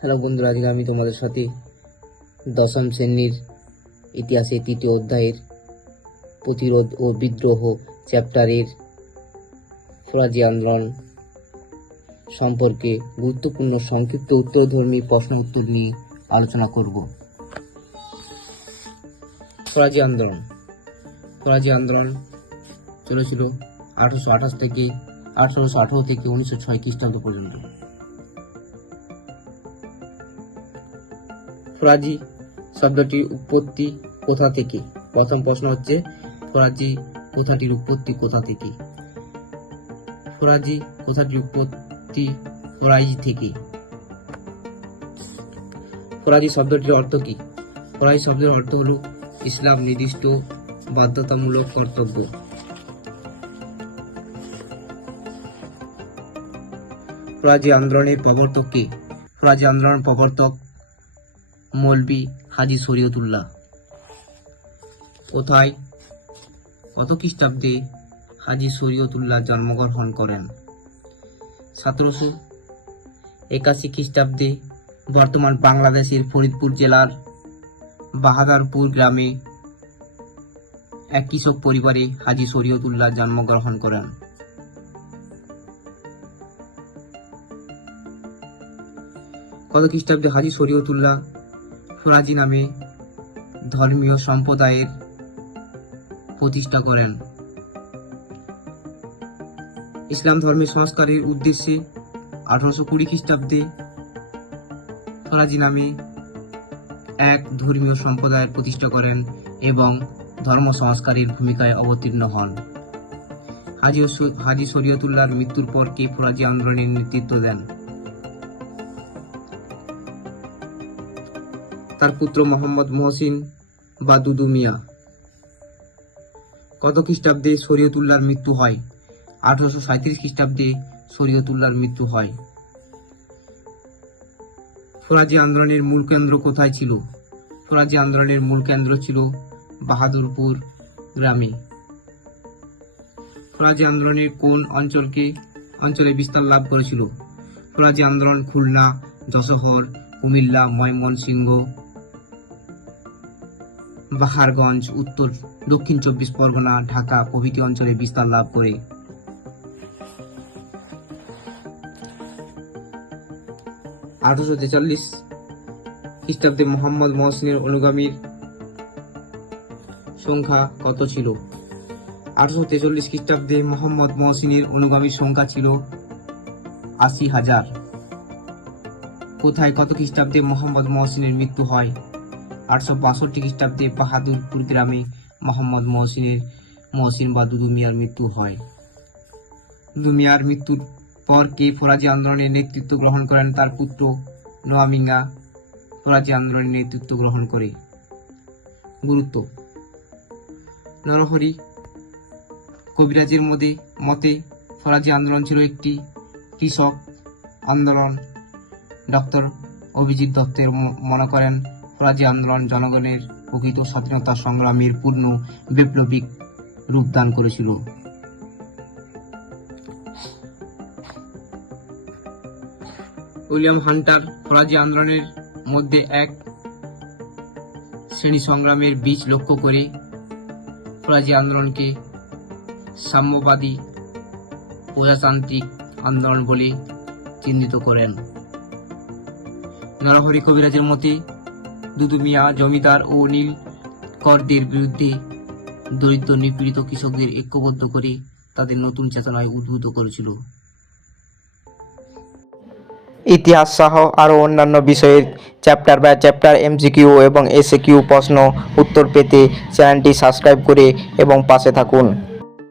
Hello বন্ধুরা, আজকে আমি তোমাদের সাথে দশম শ্রেণির ইতিহাসের তৃতীয় অধ্যায়ের প্রতিরোধ ও বিদ্রোহ চ্যাপ্টারের ফরাজি আন্দোলন সম্পর্কে গুরুত্বপূর্ণ সংক্ষিপ্ত উত্তরধর্মী প্রশ্ন উত্তর নিয়ে আলোচনা করব। ফরাজি আন্দোলন। ফরাজি আন্দোলন চলেছিল আঠারোশো আঠাশ থেকে আঠারোশো আঠারো থেকে উনিশশো ছয় খ্রিস্টাব্দ পর্যন্ত। ফরাজি শব্দটির উৎপত্তি কোথা থেকে? প্রথম প্রশ্ন হচ্ছে, ফরাজি কথাটির উৎপত্তি কোথা থেকে? ফরাজি কথাটির উৎপত্তি ফরাইজ থেকে? ফরাজি শব্দটির অর্থ কি? ফরাজি শব্দের অর্থ হলো ইসলাম নির্দিষ্ট বাধ্যতামূলক কর্তব্য। ফরাজি আন্দোলনের প্রবর্তক কে? ফরাজি আন্দোলনের প্রবর্তক মৌলবি হাজি শরীয়তুল্লাহ। কোথায়? কত খ্রিস্টাব্দে হাজি শরীয়তুল্লাহ জন্মগ্রহণ করেন? সতেরোশো একাশি খ্রিস্টাব্দে বর্তমান বাংলাদেশের ফরিদপুর জেলার বাহাদারপুর গ্রামে এক কৃষক পরিবারে হাজি শরীয়তুল্লাহ জন্মগ্রহণ করেন। কত খ্রিস্টাব্দে হাজি শরীয়তুল্লাহ ফরাজি নামে ধর্মীয় সম্প্রদায়ের প্রতিষ্ঠা করেন। ইসলাম ধর্মের সংস্কারের উদ্দেশ্যে আঠারোশো কুড়ি খ্রিস্টাব্দে ফরাজি নামে এক ধর্মীয় সম্প্রদায়ের প্রতিষ্ঠা করেন এবং ধর্ম সংস্কারের ভূমিকায় অবতীর্ণ হন। হাজি হাজি শরীয়তুল্লাহর মৃত্যুর পর কে ফরাজি আন্দোলনের নেতৃত্ব দেন? তার পুত্র মোহাম্মদ মহসিন বা দুদু মিয়া। কত খ্রিস্টাব্দে শরীয়তুল্লাহর মৃত্যু হয়? আঠারোশো সাঁত্রিশ খ্রিস্টাব্দে শরীয়তুল্লাহর মৃত্যু হয়। ফরাজি আন্দোলনের মূল কেন্দ্র কোথায় ছিল? ফরাজি আন্দোলনের মূল কেন্দ্র ছিল বাহাদুরপুর গ্রামে। ফরাজি আন্দোলনের কোন অঞ্চলকে, অঞ্চলে বিস্তার লাভ করেছিল? ফরাজি আন্দোলন খুলনা, যশোহর, কুমিল্লা, ময়মনসিংহ বাহারগঞ্জ উত্তর, দক্ষিণ চব্বিশ পরগনা, ঢাকা প্রভৃতি অঞ্চলে বিস্তার লাভ করে। আঠারোশো তেতাল্লিশ খ্রিস্টাব্দে মোহাম্মদ মহসিনের অনুগামীর সংখ্যা কত ছিল? আঠারোশো তেচল্লিশ খ্রিস্টাব্দে মোহাম্মদ মহসিনের অনুগামীর সংখ্যা ছিল আশি হাজার। কোথায় কত খ্রিস্টাব্দে মোহাম্মদ মহসিনের মৃত্যু হয়? আটশো বাষট্টি খ্রিস্টাব্দে বাহাদুরপুর গ্রামে মোহাম্মদ মহসিনের মহসিন বা দুদু মিয়ার মৃত্যু হয়। দুদু মিয়ার মৃত্যুর পর কে ফরাজি আন্দোলনের নেতৃত্ব গ্রহণ করেন তার পুত্র নোয়ামিঙ্গা ফরাজি আন্দোলনের নেতৃত্ব গ্রহণ করে। গুরুত্ব। নরহরি কবিরাজের মধ্যে মতে ফরাজি আন্দোলন ছিল একটি কৃষক আন্দোলন। ডক্টর অভিজিৎ দত্তের মনে করেন ফরাজি আন্দোলন, জনগণের প্রকৃত স্বাধীনতা সংগ্রামের পূর্ণ বিপ্লবিক রূপদান করেছিল। উইলিয়াম হান্টার ফরাজি আন্দোলনের মধ্যে এক শ্রেণি সংগ্রামের বীজ লক্ষ্য করে ফরাজি আন্দোলনকে সাম্যবাদী প্রজাতান্ত্রিক আন্দোলন বলে চিহ্নিত করেন। নরহরি কবিরাজের মতে দুদু মিয়া জমিদার ও নীল করদের বিরুদ্ধে দরিদ্র নিপীড়িত কৃষকদের ঐক্যবদ্ধ করে তাদের নতুন চেতনায় উদ্বুদ্ধ করেছিল। ইতিহাস সহ আরও অন্যান্য বিষয়ের চ্যাপ্টার বা চ্যাপ্টার এমসিকিউ এবং এসএকিউ প্রশ্ন উত্তর পেতে চ্যানেলটি সাবস্ক্রাইব করে এবং পাশে থাকুন।